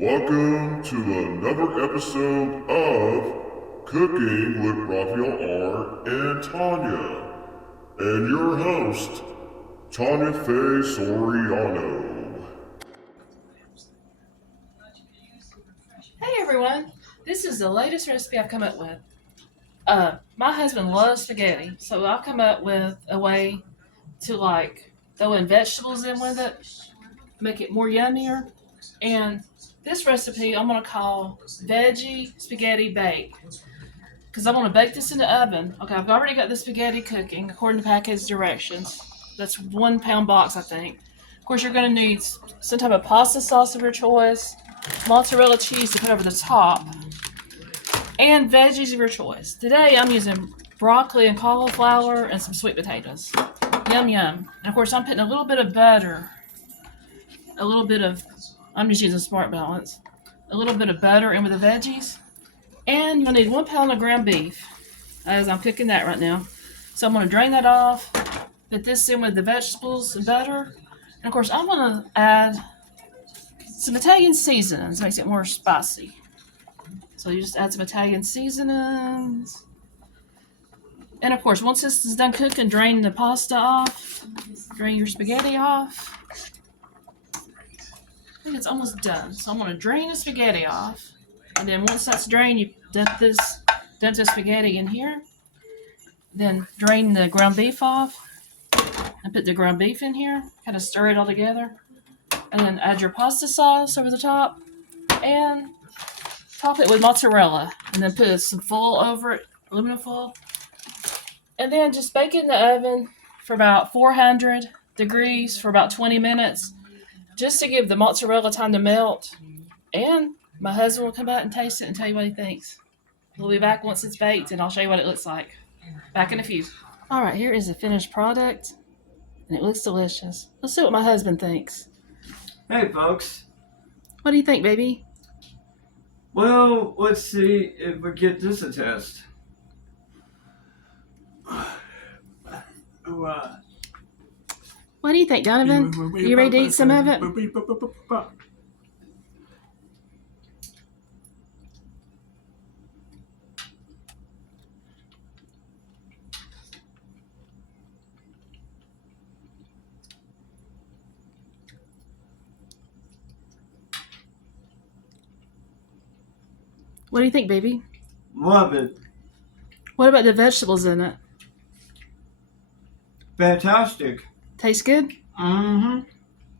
Welcome to another episode of Cooking with Rafael R and Tonia, and your host, Tonia Faye Soriano. Hey everyone, this is the latest recipe I've come up with. My husband loves spaghetti, so I've come up with a way to throw in vegetables in with it, make it more yummier. And this recipe I'm gonna call Veggie Spaghetti Bake, because I want to bake this in the oven. Okay, I've already got the spaghetti cooking according to package directions. That's 1 pound box, I think. Of course, you're gonna need some type of pasta sauce of your choice, mozzarella cheese to put over the top, and veggies of your choice. Today I'm using broccoli and cauliflower and some sweet potatoes. Yum yum. And of course I'm putting a little bit of butter, I'm just using Smart Balance, a little bit of butter in with the veggies. And you'll need 1 pound of ground beef, as I'm cooking that right now. So I'm going to drain that off, put this in with the vegetables and butter. And of course I'm going to add some Italian seasonings, makes it more spicy. So you just add some Italian seasonings. And of course, once this is done cooking, drain the pasta off. Drain your spaghetti off. I think it's almost done. So I'm going to drain the spaghetti off. And then once that's drained, you dump the spaghetti in here. Then drain the ground beef off. And put the ground beef in here. Kind of stir it all together. And then add your pasta sauce over the top. And top it with mozzarella. And then put some foil over it, aluminum foil. And then just bake it in the oven for about 400 degrees for about 20 minutes, just to give the mozzarella time to melt. And my husband will come out and taste it and tell you what he thinks. We'll be back once it's baked, and I'll show you what it looks like. Back in a few. All right, here is the finished product, and it looks delicious. Let's see what my husband thinks. Hey, folks. What do you think, baby? Well, let's see if we get this a test. What do you think, Donovan? You ready to eat some of it? What do you think, baby? Love it. What about the vegetables in it? Fantastic. Tastes good? Mm-hmm.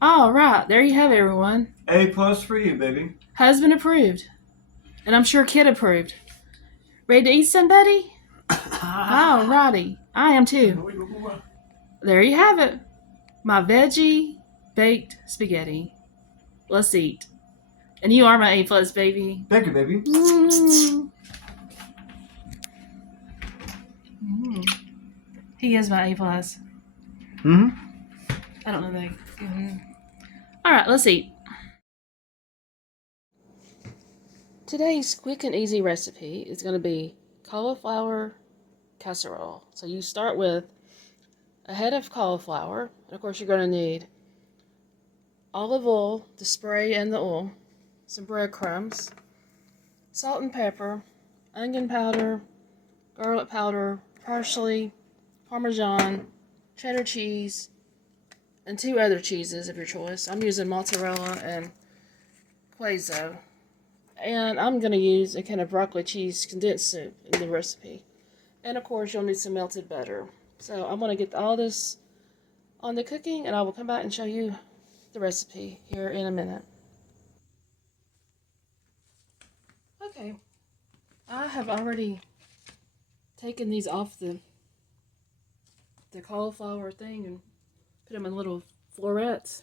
All right, there you have it, everyone. A+ for you, baby. Husband approved. And I'm sure kid approved. Ready to eat somebody? All righty. I am too. There you have it. My veggie baked spaghetti. Let's eat. And you are my A+, baby. Thank you, baby. He is my A+. Mm-hmm. I don't know that. All right, let's eat. Today's quick and easy recipe is going to be cauliflower casserole. So you start with a head of cauliflower. And of course, you're going to need olive oil, the spray and the oil, some breadcrumbs, salt and pepper, onion powder, garlic powder, parsley, Parmesan, cheddar cheese, and 2 other cheeses of your choice. I'm using mozzarella and queso. And I'm going to use a kind of broccoli cheese condensed soup in the recipe. And of course, you'll need some melted butter. So I'm going to get all this on the cooking, and I will come back and show you the recipe here in a minute. Okay, I have already taken these off the cauliflower thing and put them in little florets.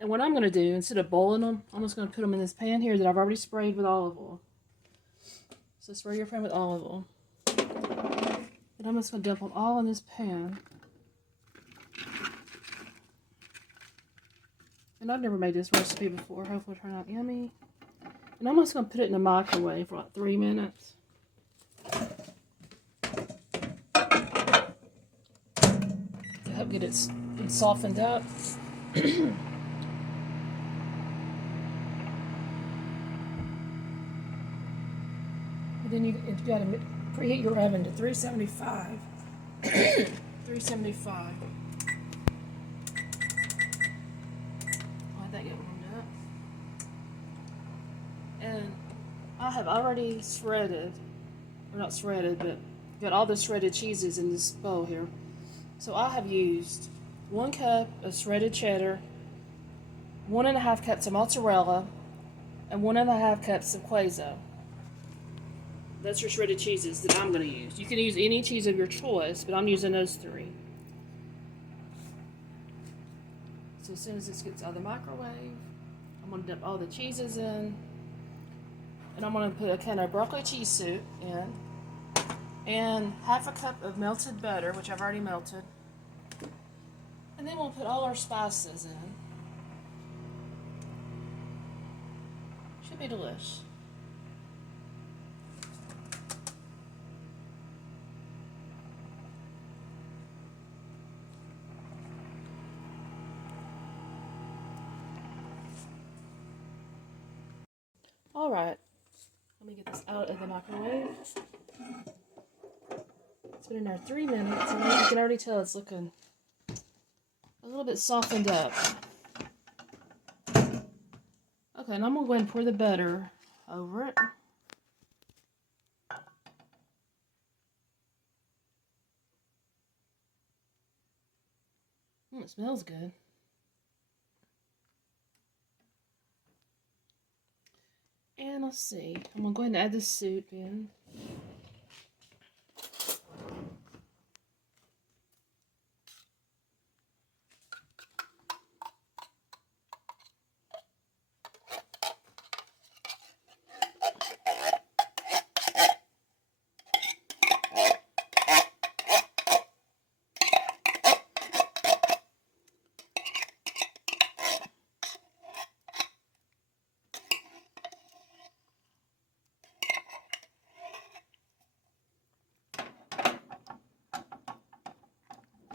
And what I'm going to do, instead of boiling them, I'm just going to put them in this pan here that I've already sprayed with olive oil. So spray your pan with olive oil. And I'm just going to dump them all in this pan. And I've never made this recipe before. Hopefully it'll turn out yummy. And I'm just going to put it in the microwave for like 3 minutes. To help get it softened up. then you got to preheat your oven to 375. 375. Let that get warmed up. And I have already shredded, or not shredded, but got all the shredded cheeses in this bowl here. So I have used 1 cup of shredded cheddar, 1.5 cups of mozzarella, and 1.5 cups of queso. That's your shredded cheeses that I'm going to use. You can use any cheese of your choice, but I'm using those 3. So as soon as this gets out of the microwave, I'm going to dip all the cheeses in. And I'm going to put a can of broccoli cheese soup in. And 1/2 cup of melted butter, which I've already melted. And then we'll put all our spices in. Should be delish. Alright, let me get this out of the microwave. It's been in there 3 minutes, and you can already tell it's looking a little bit softened up. Okay, and I'm going to go ahead and pour the butter over it. It smells good. And let's see, I'm going to go ahead and add the soup in.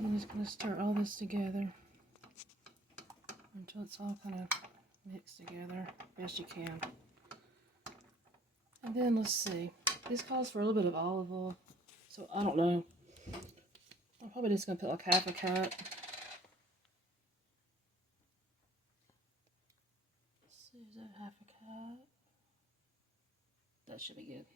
I'm just going to stir all this together until it's all kind of mixed together best you can. And then let's see, this calls for a little bit of olive oil, so I don't know. I'm probably just going to put like 1/2 cup. Let's see, is that 1/2 cup? That should be good.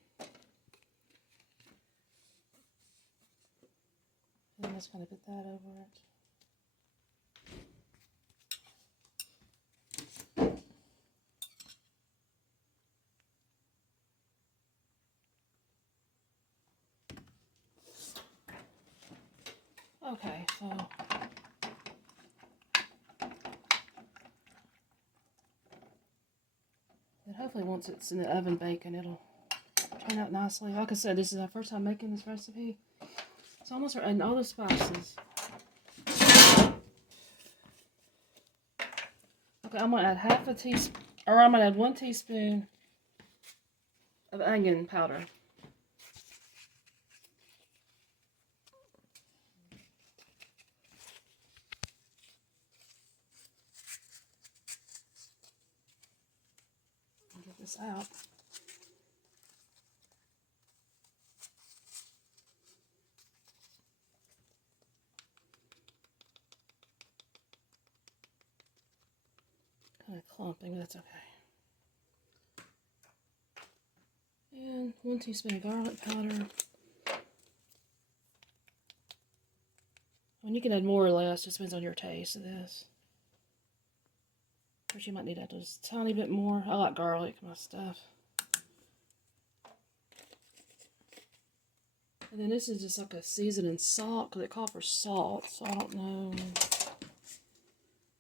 And I'm just going to put that over it. Okay, so and hopefully once it's in the oven baking, it'll turn out nicely. Like I said, this is our first time making this recipe. So almost adding all the spices. Okay, I'm gonna add 1/2 teaspoon, or I'm gonna add 1 teaspoon of onion powder. Get this out. Kind of clumping, that's okay. And 1 teaspoon of garlic powder. And you can add more or less, just depends on your taste of this. Of course, you might need to add just a tiny bit more. I like garlic in my stuff. And then this is just like a seasoning salt, because it called for salt, so I don't know.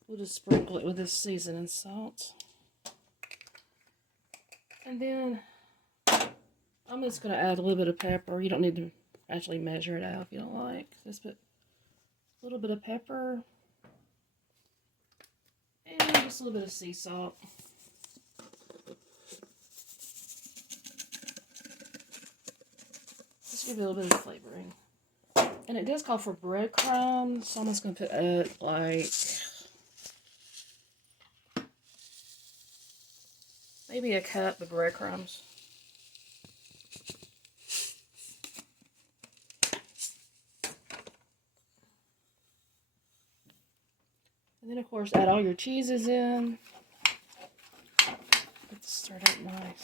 We'll just sprinkle it with this seasoning salt. And then I'm just going to add a little bit of pepper. You don't need to actually measure it out if you don't like. Just put a little bit of pepper. And just a little bit of sea salt. Just give it a little bit of flavoring. And it does call for breadcrumbs, so I'm just going to put like maybe a cup of breadcrumbs. And then, of course, add all your cheeses in. Let's start out nice.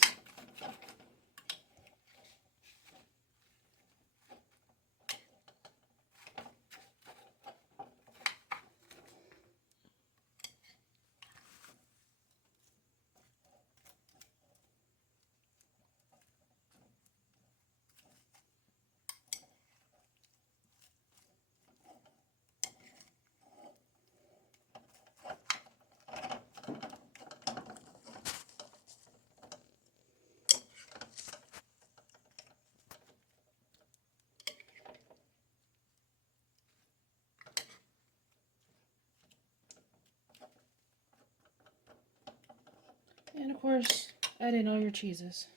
And of course, add in all your cheeses.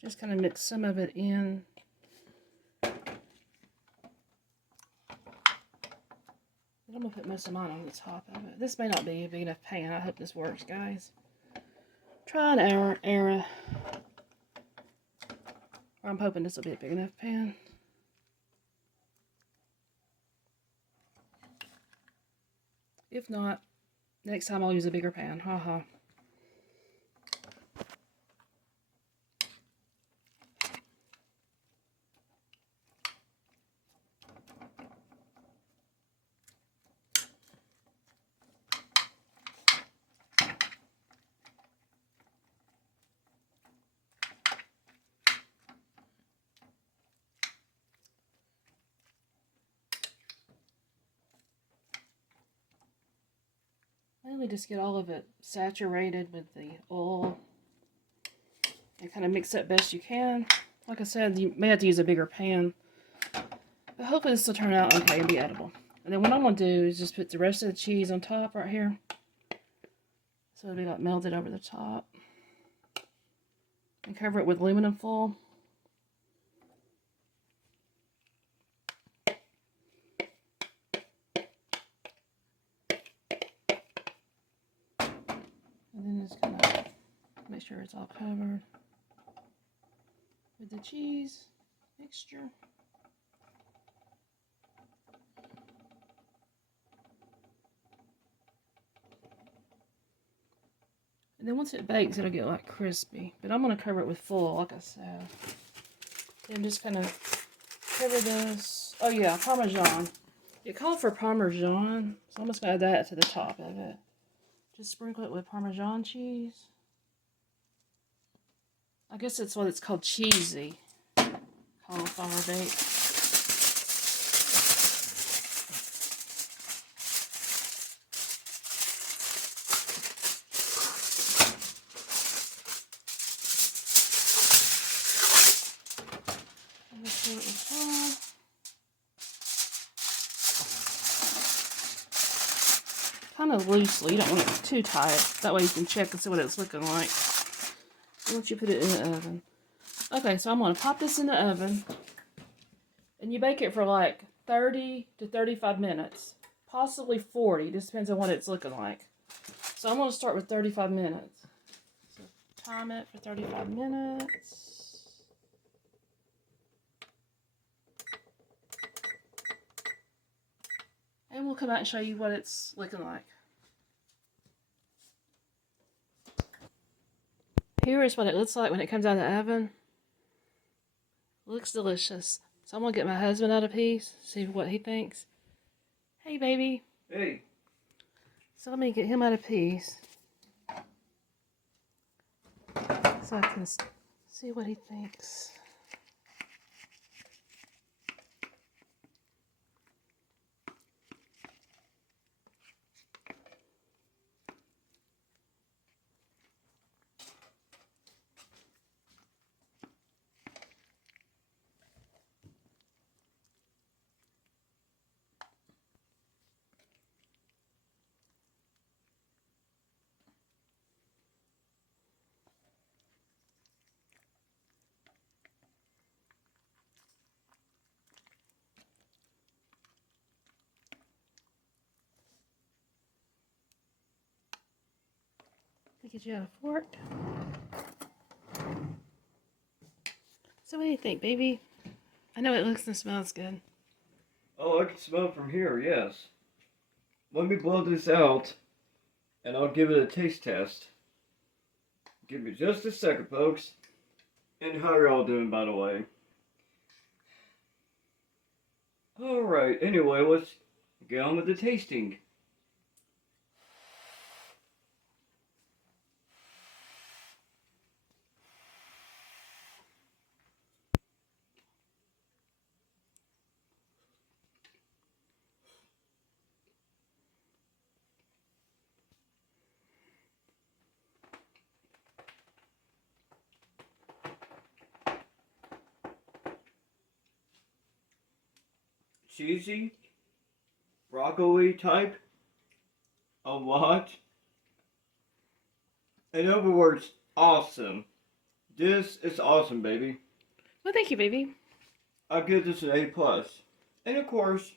Just kind of mix some of it in. And I'm going to put most of mine on the top of it. This may not be a big enough pan. I hope this works, guys. Try and error. Or I'm hoping this will be a big enough pan. If not, next time I'll use a bigger pan. Haha. Mainly just get all of it saturated with the oil and kind of mix it best you can. Like I said, you may have to use a bigger pan, but hopefully this will turn out okay and be edible. And then what I'm going to do is just put the rest of the cheese on top right here, so it'll be like melted over the top, and cover it with aluminum foil. And then just kind of make sure it's all covered with the cheese mixture. And then once it bakes, it'll get like crispy. But I'm going to cover it with foil, like I said. And just kind of cover this. Oh yeah, Parmesan. It called for Parmesan, so I'm just going to add that to the top of it. Just sprinkle it with Parmesan cheese. I guess that's what it's called, cheesy cauliflower bake. And just do it with foil. Kind of loosely, you don't want it too tight. That way you can check and see what it's looking like once you put it in the oven. Okay, so I'm going to pop this in the oven, and you bake it for like 30 to 35 minutes, possibly 40, just depends on what it's looking like. So I'm going to start with 35 minutes. So time it for 35 minutes. And we'll come out and show you what it's looking like. Here is what it looks like when it comes out of the oven. Looks delicious. So I'm going to get my husband out a piece, see what he thinks. Hey, baby. Hey. So let me get him out a piece, so I can see what he thinks. To get you out a fork. So what do you think, baby? I know it looks and smells good. Oh, I can smell it from here, yes. Let me blow this out, and I'll give it a taste test. Give me just a second, folks. And how are y'all doing, by the way? Alright, anyway, let's get on with the tasting. Cheesy, broccoli type, a lot. In other words, awesome. This is awesome, baby. Well, thank you, baby. I'll give this an A+. And of course,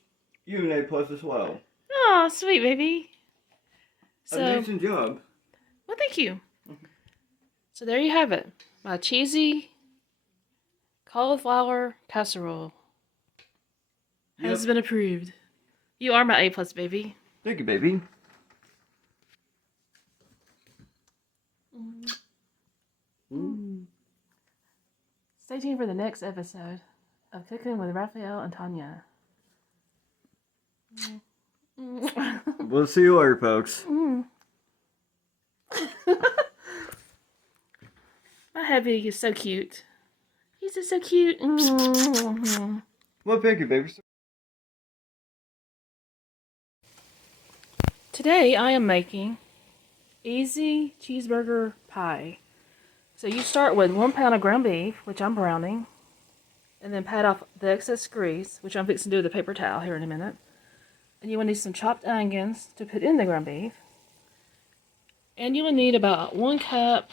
you an A+ as well. Oh, sweet, baby. A decent job. Well, thank you. So there you have it. My cheesy cauliflower casserole has been approved. You are my A+, baby. Thank you, baby. Stay tuned for the next episode of Cooking with Rafael and Tonia. We'll see you later, folks. My hubby is so cute. He's just so cute. Well, thank you, baby. Today I am making easy cheeseburger pie. So you start with 1 pound of ground beef, which I'm browning, and then pat off the excess grease, which I'm fixing to do with a paper towel here in a minute. And you will need some chopped onions to put in the ground beef. And you will need about 1 cup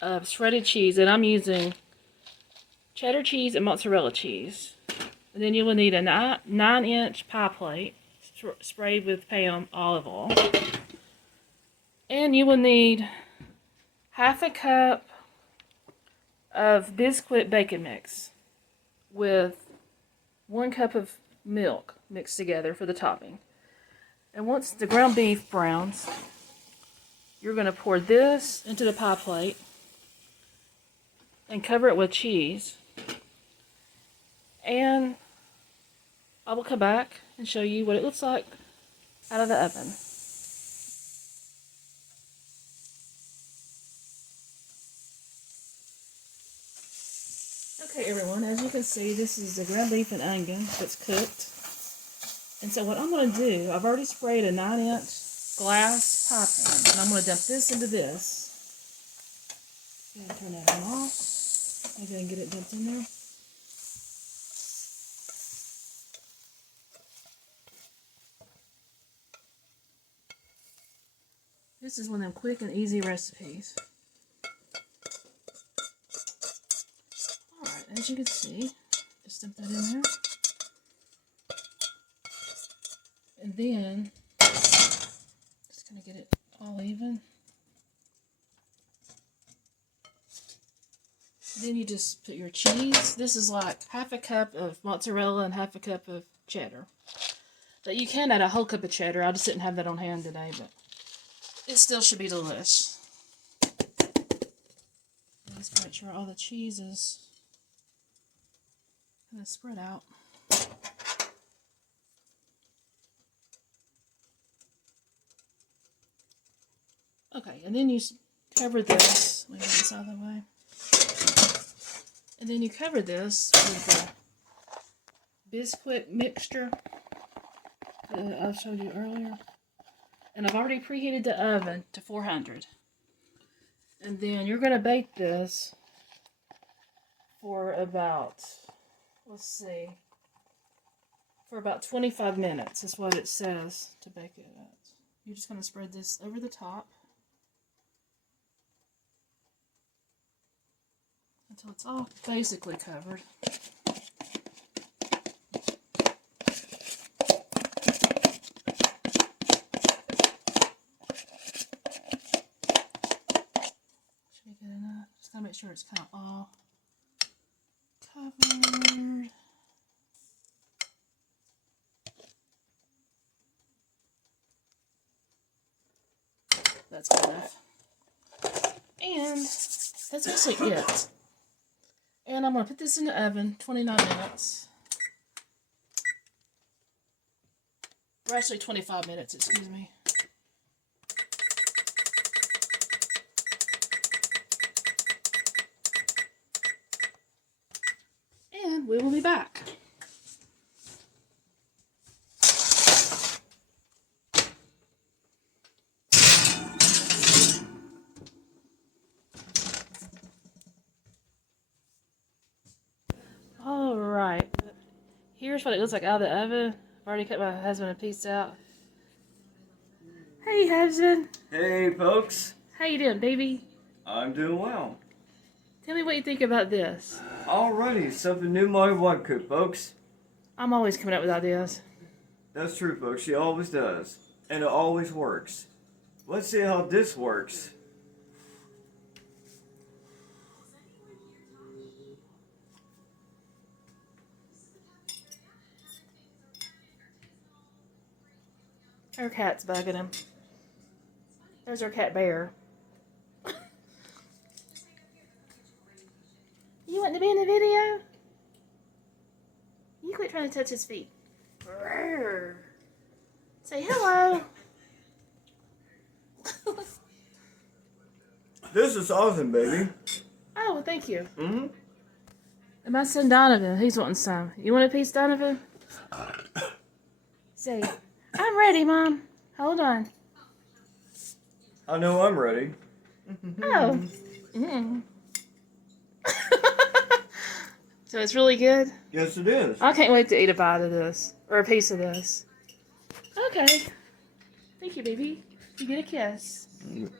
of shredded cheese, and I'm using cheddar cheese and mozzarella cheese. And then you will need a 9-inch pie plate sprayed with Pam olive oil. And you will need half a cup of Biscuit bacon mix with 1 cup of milk mixed together for the topping. And once the ground beef browns, you're going to pour this into the pie plate and cover it with cheese. And I will come back and show you what it looks like out of the oven. Okay, everyone, as you can see, this is the ground beef and onion that's cooked. And so what I'm going to do, I've already sprayed a 9-inch glass pie pan, and I'm going to dump this into this. Go ahead and turn that one off. Maybe I can get it dumped in there. This is one of them quick and easy recipes. Alright, as you can see, just dump that in there. And then, just going to get it all even. Then you just put your cheese. This is like half a cup of mozzarella and half a cup of cheddar. But you can add a whole cup of cheddar. I just didn't have that on hand today, but it still should be delish. Just make sure all the cheese is kind of spread out. Okay, and then you cover this. Let me get this out of the way. And then you cover this with the Biscuit mixture that I showed you earlier. And I've already preheated the oven to 400. And then you're going to bake this for about, let's see, for about 25 minutes is what it says to bake it at. You're just going to spread this over the top until it's all basically covered. good enough. Just gotta make sure it's kind of all covered. That's good enough. And that's basically it. And I'm going to put this in the oven, 29 minutes. Or actually 25 minutes, excuse me. And we will be back. All right. Here's what it looks like out of the oven. I've already cut my husband a piece out. Hey, husband. Hey, folks. How you doing, baby? I'm doing well. Tell me what you think about this. Alrighty, something new my wife cooked, folks. I'm always coming up with ideas. That's true, folks. She always does. And it always works. Let's see how this works. Our cat's bugging him. There's our cat Bear. You want to be in the video? You quit trying to touch his feet. Roar. Say hello. This is awesome, baby. Oh, well, thank you. Mm-hmm. And my son Donovan, he's wanting some. You want a piece, Donovan? Say, I'm ready, Mom. Hold on. I know I'm ready. Oh. Mm. So it's really good? Yes, it is. I can't wait to eat a bite of this. Or a piece of this. Okay. Thank you, baby. You get a kiss. Mm.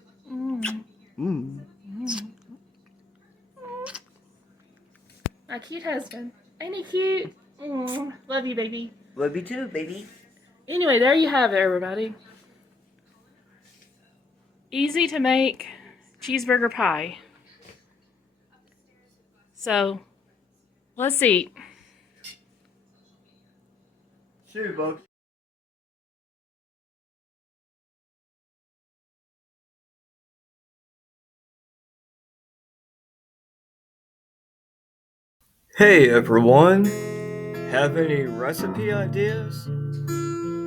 Mm. Mm. My cute husband. Ain't he cute? Mm. Love you, baby. Love you too, baby. Anyway, there you have it, everybody. Easy to make cheeseburger pie. So, let's eat. See you, folks. Hey everyone! Have any recipe ideas?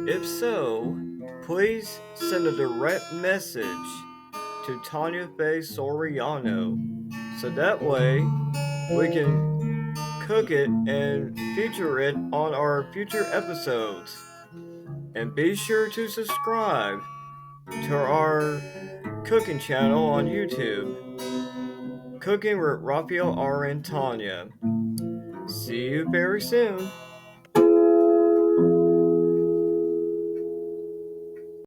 If so, please send a direct message to Tonia Faye Soriano so that way we can cook it and feature it on our future episodes. And be sure to subscribe to our cooking channel on YouTube, Cooking with Rafael R and Tonia. See you very soon.